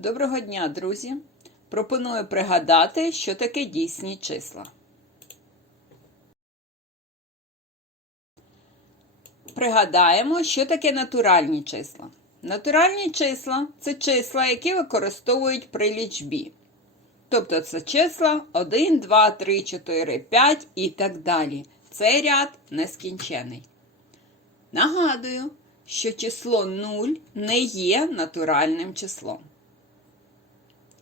Доброго дня, друзі! Пропоную пригадати, що таке дійсні числа. Пригадаємо, що таке натуральні числа. Натуральні числа це числа, які використовують при лічбі. Тобто це числа 1, 2, 3, 4, 5 і так далі. Цей ряд нескінчений. Нагадую, що число 0 не є натуральним числом.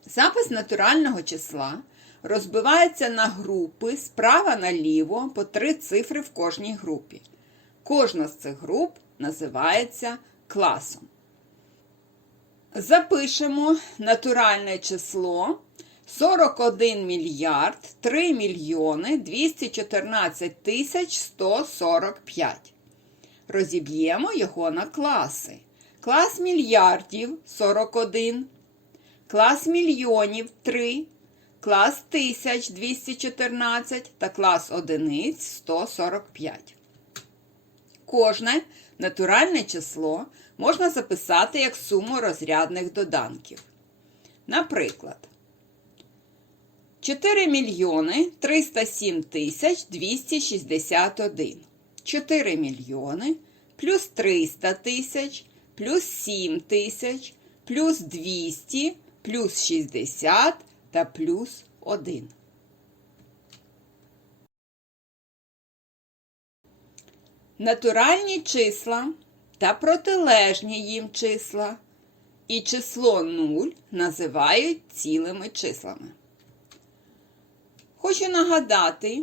Запис натурального числа розбивається на групи справа наліво по три цифри в кожній групі. Кожна з цих груп називається класом. Запишемо натуральне число 41 мільярд 3 мільйони 214 тисяч 145. Розіб'ємо його на класи. Клас мільярдів 41, клас мільйонів 3, клас тисяч 214 та клас одиниць 145. Кожне натуральне число можна записати як суму розрядних доданків. Наприклад, 4 мільйони 307 тисяч 261. 4 мільйони плюс 300 тисяч плюс 7 тисяч плюс 200 плюс 60 та плюс 1. Натуральні числа та протилежні їм числа і число 0 називають цілими числами. Хочу нагадати,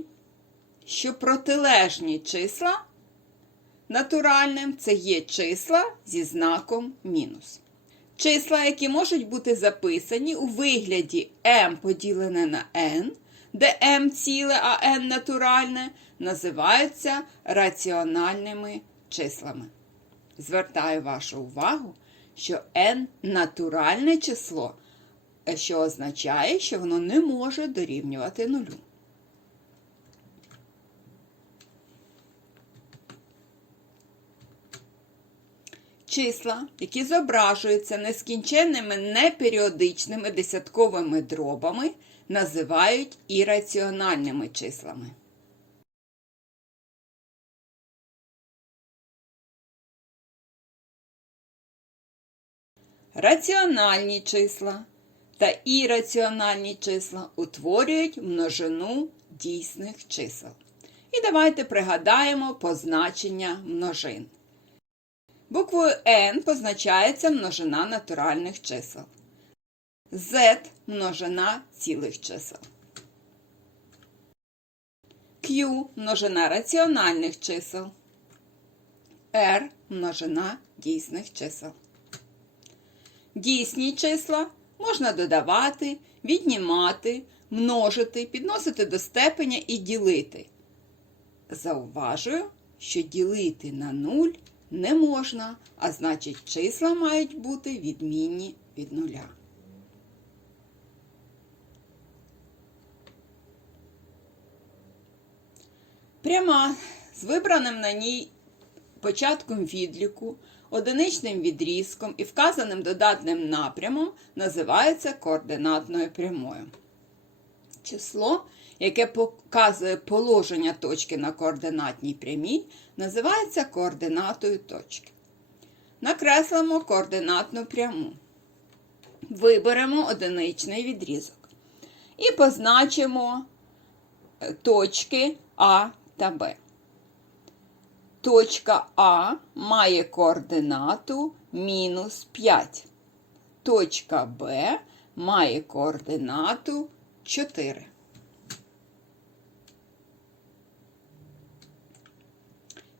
що протилежні числа натуральним це є числа зі знаком мінус. Числа, які можуть бути записані у вигляді m поділене на n, де m ціле, а n натуральне, називаються раціональними числами. Звертаю вашу увагу, що n натуральне число, що означає, що воно не може дорівнювати нулю. Числа, які зображуються нескінченними неперіодичними десятковими дробами, називають ірраціональними числами. Раціональні числа та ірраціональні числа утворюють множину дійсних чисел. І давайте пригадаємо позначення множин. Буквою N позначається множина натуральних чисел. Z множина цілих чисел. Q множина раціональних чисел. R множина дійсних чисел. Дійсні числа можна додавати, віднімати, множити, підносити до степеня і ділити. Зауважую, що ділити на 0 не можна, а значить числа мають бути відмінні від нуля. Пряма з вибраним на ній початком відліку, одиничним відрізком і вказаним додатним напрямом називається координатною прямою. Число, яке показує положення точки на координатній прямій, називається координатою точки. Накреслимо координатну пряму. Виберемо одиничний відрізок. І позначимо точки А та Б. Точка А має координату мінус 5. Точка Б має координату 4.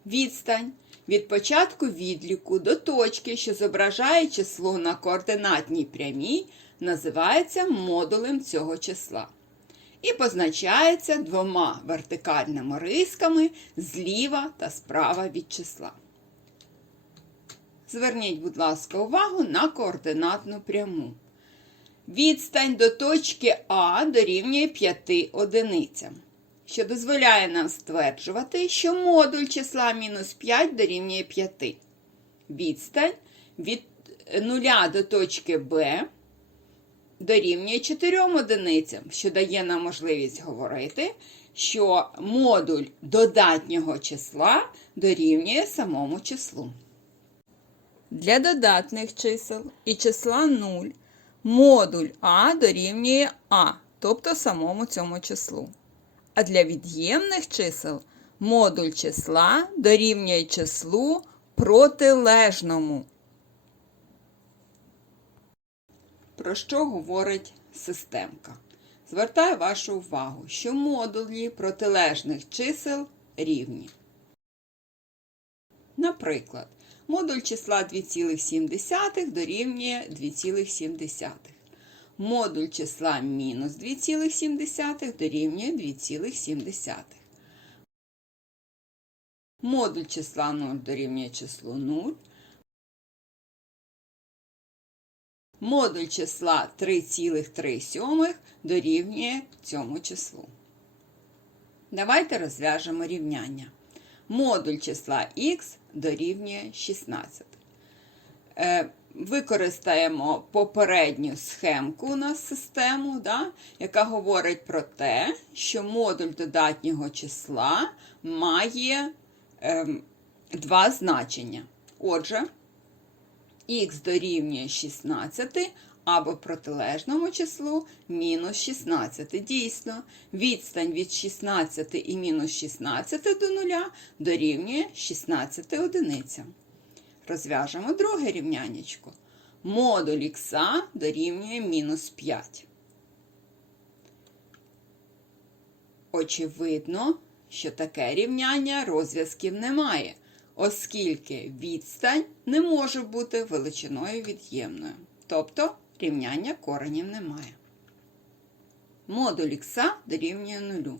Відстань від початку відліку до точки, що зображає число на координатній прямій, називається модулем цього числа. І позначається двома вертикальними рисками зліва та справа від числа. Зверніть, будь ласка, увагу на координатну пряму. Відстань до точки А дорівнює 5 одиницям, що дозволяє нам стверджувати, що модуль числа мінус 5 дорівнює 5. Відстань від 0 до точки Б дорівнює 4 одиницям, що дає нам можливість говорити, що модуль додатнього числа дорівнює самому числу. Для додатних чисел і числа 0 модуль А дорівнює А, тобто самому цьому числу. А для від'ємних чисел модуль числа дорівнює числу протилежному. Про що говорить системка? Звертаю вашу увагу, що модулі протилежних чисел рівні. Наприклад, модуль числа 2,7 дорівнює 2,7. Модуль числа мінус 2,7 дорівнює 2,7. Модуль числа 0 дорівнює числу 0. Модуль числа 3,3 дорівнює цьому числу. Давайте розв'яжемо рівняння. Модуль числа х дорівнює 16. Е, Використаємо попередню схемку на систему, да, яка говорить про те, що модуль додатнього числа має е, два значення. Отже, х дорівнює 16 або протилежному числу мінус 16. Дійсно, відстань від 16 і мінус 16 до нуля дорівнює 16 одиницям. Розв'яжемо друге рівнянечко. Модуль х дорівнює мінус 5. Очевидно, що таке рівняння розв'язків немає, оскільки відстань не може бути величиною від'ємною. Тобто рівняння коренів немає. Модуль х дорівнює 0.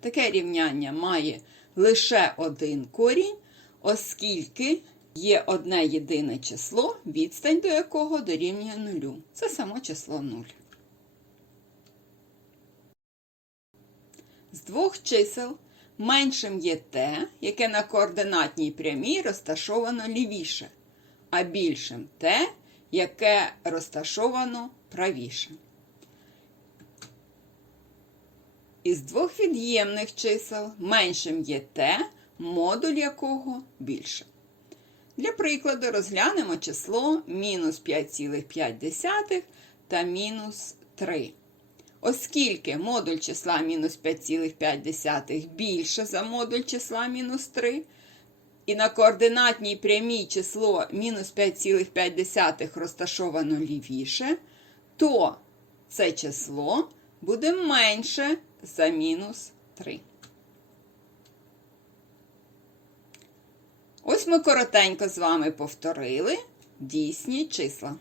Таке рівняння має лише один корінь, оскільки є одне єдине число, відстань до якого дорівнює 0. Це само число 0. З двох чисел меншим є те, яке на координатній прямій розташовано лівіше, а більшим те, яке розташовано правіше. Із двох від'ємних чисел меншим є те, модуль якого більше. Для прикладу розглянемо число мінус 5,5 та мінус 3. Оскільки модуль числа мінус 5,5 більше за модуль числа мінус 3, і на координатній прямій число мінус 5,5 розташовано лівіше, то це число буде менше за мінус 3. Ось ми коротенько з вами повторили дійсні числа.